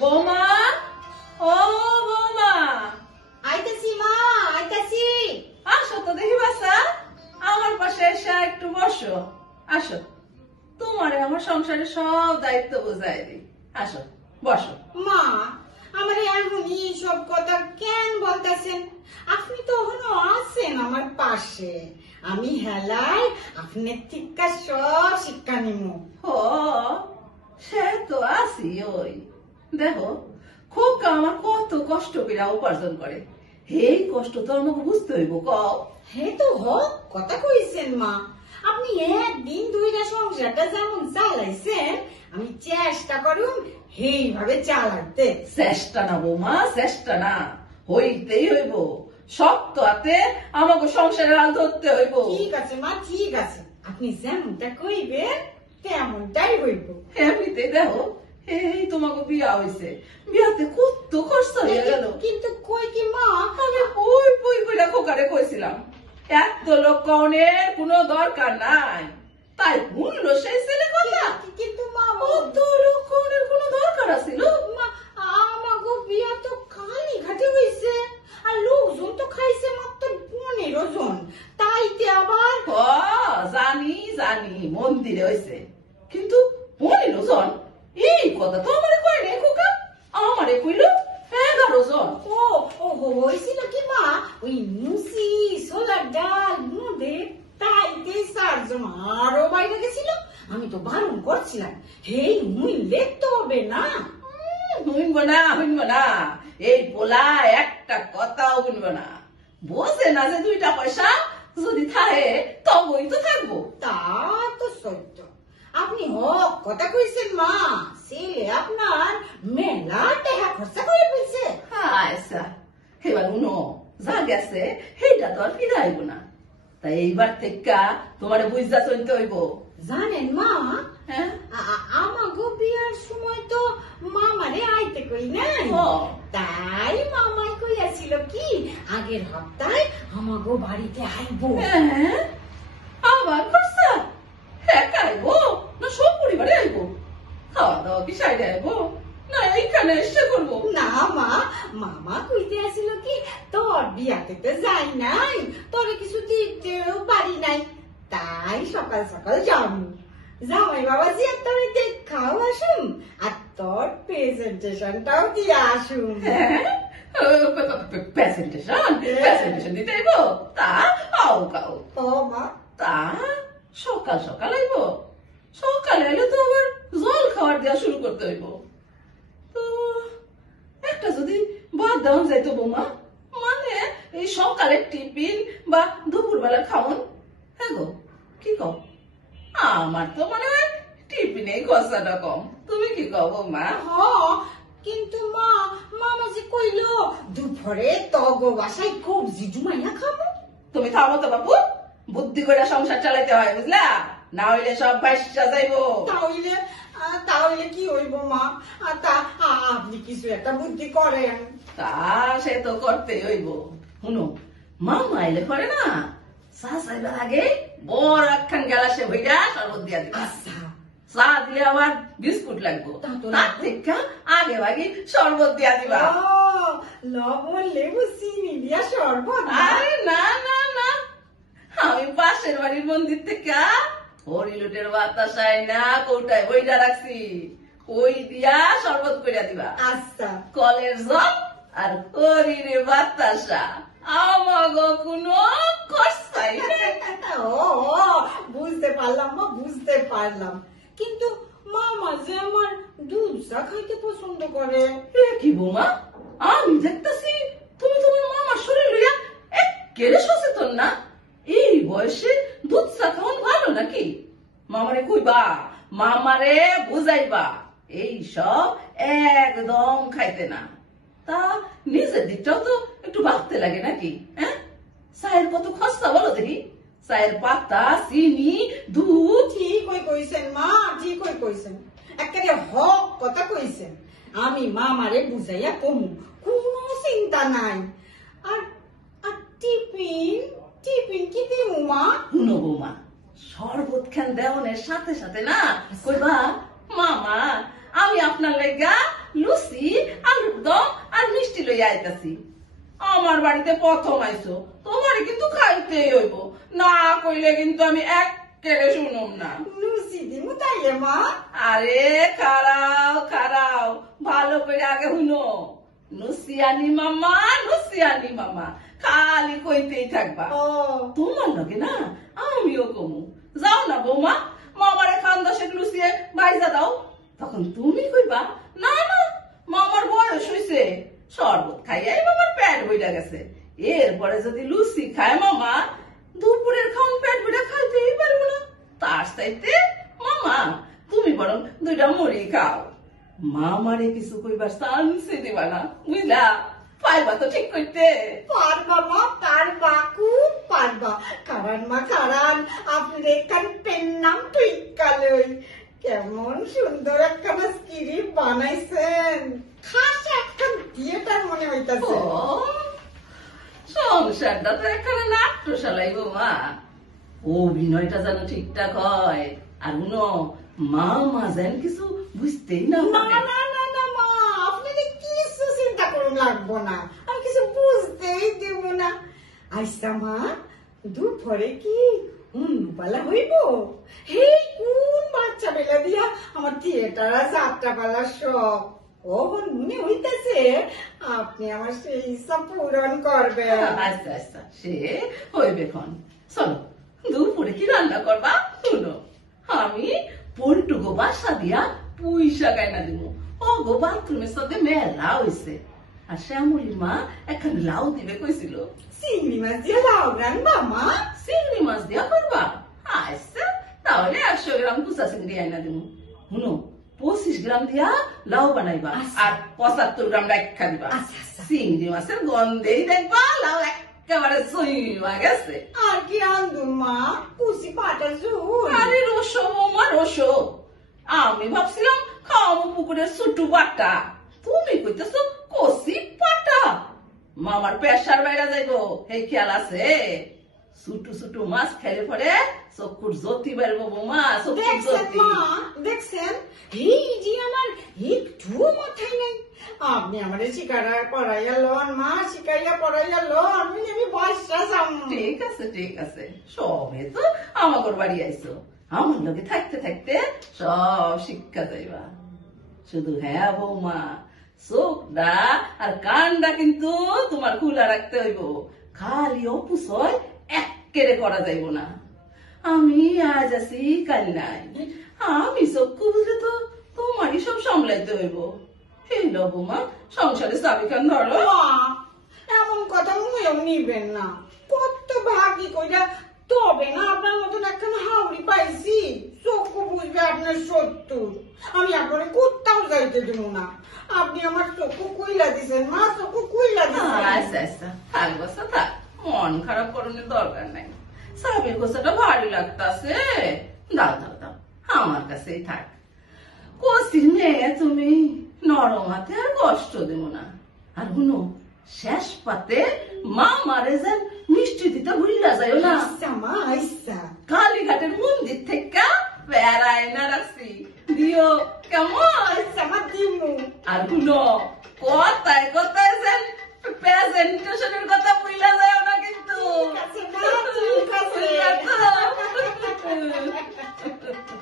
বৌমা, ও বৌমা, আইতাছি মা, আইতাছি। আসো তো দেখি বাচ্চা, আমার পাশে এসে একটু বসো। আসো, তোমারে আমার সংসারে সব দায়িত্ব বুঝাই দিই। আসো বসো। মা, আমার এখনই সব কথা কেন বলতেছেন? আপনি তো এখনো আছেন আমার পাশে। আমি হেলাই আপনার ঠিকা সব শিক্ষা নিমু। ও সে তো আসি। ওই দেখো, খুব আমার কত কষ্ট করে উপার্জন করে, এই কষ্ট তো আমাকে বুঝতে হইব। কও হে তো হক কথা কইছেন মা। আপনি একদিন দুইটা সংসারটা যেমন চালাইছেন, আমি চেষ্টা করুন এইভাবে চালাতে। চেষ্টা না বৌমা, চেষ্টা না, হইতেই হইব। শক্ত হাতে আমাকে সংসারের আল ধরতে হইব। ঠিক আছে মা, ঠিক আছে। আপনি যেমনটা কইবেন তেমনটাই হইব। এমনিতেই দেখো, এই তোমাকে বিয়া হইছে, বিয়াতে কত খরচ হয়ে গেল। কিন্তু কই কি মা, আমি পই পই কইরা খোকারে কইছিলাম এত লোক কনের কোনো দরকার নাই, তাই ভুললো সেই ছেলে কথা। কিন্তু মা, কত লোক কনের কোনো দরকার আছিল? মা আমাগো বিয়া তো খালি ঘাটে হইছে, আর লোকজন তো খাইছে মাত্র 15 জন। তাইতে আবার জানি জানি মন্দিরে হইছে, কিন্তু 15 জন এই কথা তো আমারে কয় নাই খোকা, আমারে কইল 11 জন। ও ও হইছিল কি মা, ওই মুসি সোলার ডাল মুদে তাইতে 4 জন আরো বাইরে গেছিল। আমি তো বারণ করছিলাম, হেই মুইলে তো হবে না। শুনবো না, শুনবো না, এই পোলা একটা কথাও শুনবো না। বোঝে না যে 2টা পয়সা যদি থাকে তবেই তো থাকবো। তা তো সত্য, আপনি হক কথা কইছেন মা। ছেলে আপনার মেলা টাকা খরচা করে ফেলছে। আচ্ছা, এবার উনো যা গেছে সেইটা তো আর ফিরাইব না, তাই এইবার থেকে তোমার বুঝা চলতে হইব। জানেন মা, হ্যাঁ আমাগো বিয়ার সময় তো মামারে আইতে কই নাই, তাই মামাই কইয়াছিল কি আগের হপ্তায় আমাগো বাড়িতে আইবো। হ্যাঁ, আবার খরচা একা আইব না সব পরিবারে আইব? খাওয়া দাওয়া কি সাইডে আইব না এইখানে এসে করবো? না মা, মামা কইতে আসিল কি তোর বিয়াতে তো যাই নাই, তোরে কিছু দিতেও পারি নাই, তাই সকাল সকাল যাবো। জামাই বাবা জি তোর দেখাও আসুন, আর তোর প্রেজেন্টেশনটাও দিয়ে আসুন। হ্যাঁ, প্রেজেন্টেশন দিতে আইব? তা আও কাও ও মা, তা সকাল সকাল আইব? সকালে এলে তো আবার জল খাওয়ার দেওয়া শুরু করতে হইব। তো একটা যদি বাদ দেওয়া যাইতো বৌমা, মানে এই সকালের টিফিন বা দুপুর বেলার খাওন। হ্যাঁ গো, কি কও? আমার তো মনে হয় টিফিনে খরচাটা কম, তুমি কি কও বৌমা? হ, কিন্তু মা, মামা যে কইলো দুপুরে তগো বাসায় কবজি জুমাইয়া খাবো। তুমি থামো তো বাপু, বুদ্ধি করে সংসার চালাইতে হয় বুঝলা, না হইলে সব ভাইসা যাইবো। তাহলে কি হইব মা? তা আপনি কিছু একটা বুদ্ধি করেন। তা সে তো করতেই হইব। শুনো, মামা এলে করে না, চা চাইবার আগে বড় একখান গ্যালাসে ভইরা শরবত দিয়া দিবা। আচ্ছা, চা দিলে আবার বিস্কুট লাগবো, তা তো তার থেকে আগে ভাগে শরবত দিয়া দিবা। লবণ লেবু চিনি দিয়া শরবত? আরে না না না, আমি পাশের বাড়ির মন্দির থেকে হরিলুটের বাতাসায় না কৌটায় বইটা রাখছি, ওই দিয়া শরবত করিয়া দিবা। আচ্ছা, কলের জল আর হরিরে বাতাসা, আমাগো কোনো খরচাই নাই। ও বুঝতে পারলাম মা, বুঝতে পারলাম। কিন্তু মামা যে আমার দুধ চা খাইতে পছন্দ করে। এ কি বৌমা, আমি দেখতেছি তুমি তোমার মামার শরীর লইয়া একেবারে সচেতন না। এই বয়সে দুধ চা খাওয়ান ভালো নাকি? মামারে কইবা, মামারে বুঝাইবা এই সব একদম খাইতে না। তা নিজের দিকটাও তো একটু ভাবতে লাগে নাকি? হ্যাঁ, চায়ের কত খরচা বলো দেখি, চায়ের পাতা, চিনি, দুধ। ঠিকই কইছেন মা, ঠিকই কইছেন, একেবারে হক কথা কইছেন। আমি মামারে বুঝাইয়া কমু, কোনো চিন্তা নাই। আর আর টিফিন টিফিন কি দিমু মা? শুনো বৌমা, শরবত খান দেওয়ানের সাথে সাথে না কইবা, মামা আমি আপনার লাগা লুচি খাইতাছি। আমার বাড়িতে প্রথম আইছো, তোমারই কিন্তু খাইতেই হইব, না কইলে কিন্তু আমি এক্কেরে শুনুম না। লুচি দিমু তাইলে মা। আরে খারাও খারাও, ভালো করে আগে শুনো। নুসিয়ানি মামা, নুসিয়ানি মামা খালি কইতেই থাকবা। ও তোমার লগে না আমিও কমু। যাও না বৌমা, মামারে খান দশেক লুচিয়ে ভাইজা দাও। তখন তুমি কইবা না না, মামার বয়স হইছে, শরবত খাইয়াই মামার পেট বইটা গেছে। এরপরে যদি লুচি খায় মামা, দুপুরের খাওন পেট বইটা খাইতেই পারবো না। তার চাইতে মামা তুমি বরং দুইটা মুড়ি খাও। মামারে কিছু কইবার চান্সই দিবা না, বুঝলা? পাইবা তো ঠিক করতে? পারবা মা, পারবা, খুব পারবা। কারণ মা কারণ আপনি একখান পেন নাম টুইকালই কেমন সুন্দর একখান স্ক্রিপ্ট বানাইছেন, খাস একখান থিয়েটার মনে হইতাছে। সংসারটা তো এখানে নাট্যশালাই গো মা, অভিনয়টা যেন ঠিকঠাক হয়। আর মামা যেন কিছু বুঝতেই না না পারে। না না না মা, আপনি কিছু চিন্তা করুন লাগবো না, আমি কিছু বুঝতেই দেব না। আইসা মা, দুপুরে কি উন্নপালা হইব? হেই কোন বাচ্চা বেলা দিয়া আমার থিয়েটার আর যাত্রাপালার শখ ওহন মনে হইতেছে আপনি আমার সেই ইচ্ছা পূরণ করবেন। আচ্ছা আচ্ছা, সে হইবে খন। চলো, দুপুরে কি রান্না করবা শুনো। আমি পল্টুগো বাসা দিয়া পুঁই শাক আইনা দিব। ও গো বাথরুমের সাথে মেলা হইছে। আর শ্যামলির মা এখানে লাউ দিবে কইছিল। চিংড়ি মাছ দিয়ে লাউ রান্না মা? চিংড়ি মাছ দিয়া করবা? আচ্ছা, তাহলে 100 গ্রাম কুচা চিংড়ি আইনা দিব। শুনো, 25 গ্রাম দিয়া লাউ বানাইবা, আর 75 গ্রাম রাখা দিবা। চিংড়ি মাছের গন্ধেই দেখবা লাউ একেবারে সইবা গেছে। আর কি রান্ধু মা? কুচি পাটার ঝোল? আরে রসো বৌমা, রসো। আমি ভাবছিলাম খাওয়াবো পুকুরের ছোট্ট পাটা, তুমি কইতেছো কচি পাটা। মামার প্রেসার বাইরে যাইবো, এই খেয়াল আছে? ছোট্ট ছোট্ট মাছ খাইলে পরে চক্ষুর জ্যোতি বেরবো বৌমা, চক্ষুর দেখছেন জ্যোতি। মা, দেখছেন? এই যে আমার একটুও মাথায় নেই। আপনি আমার শিকারা পড়াইয়া লন মা, শিকাইয়া পড়াইয়া লন, আমি বয়সটা যাম। ঠিক আছে ঠিক আছে, সবে তো আমাগর বাড়ি আইছো, আমার লগে থাকতে থাকতে সব শিক্ষা যাইবা। শুধু হ্যাঁ বৌমা, চোখটা আর কানটা কিন্তু তোমার খোলা রাখতে হইব, খালি অপুষয় এক্কেরে করা যাইব না। আমি আজ আছি কাল নাই, আমি চক্ষু বুঝলে তো তোমারই সব সামলাইতে হইব। এই লো বৌমা, সংসারে চাবিখান ধরো। মা, এমন কথা মুয়েও নিবেন না। কত ভাগি কইরা তবে না আপনার মতন একখান হাওড়ি পাইছি, চক্ষু বুঝবে আপনার 70। আমি আপনার কোথাও যাইতে দেব না। আপনি আমার চক্ষু কইলা দিছেন মা, চক্ষু কইলা দিছেন। আচ্ছা আচ্ছা, থাক বসা থাক, মন খারাপ করানোর দরকার নাই। চাবির গোছাটা ভারী লাগতাছে, দাও দাও দাও, আমার কাছেই থাক। কষি নে তুমি, নরম হাতে আর কষ্ট দেব না। আর শুনো, শেষ পাতে মামারে যেন মিষ্টি দিতে ভুলিয়া যায় না। আইসা মা, আইসা। কালীঘাটের মন্দির থেকে বেড়ায় না রাখছি, দিও কেমন? আইসা মা, দিমু। আর শুনো, কথায় কথায় যেন প্রেজেন্টেশনের কথা ভুলিয়া যায় না কিন্তু। ঠিক আছে মা, ঠিক আছে। ঠিক আছে।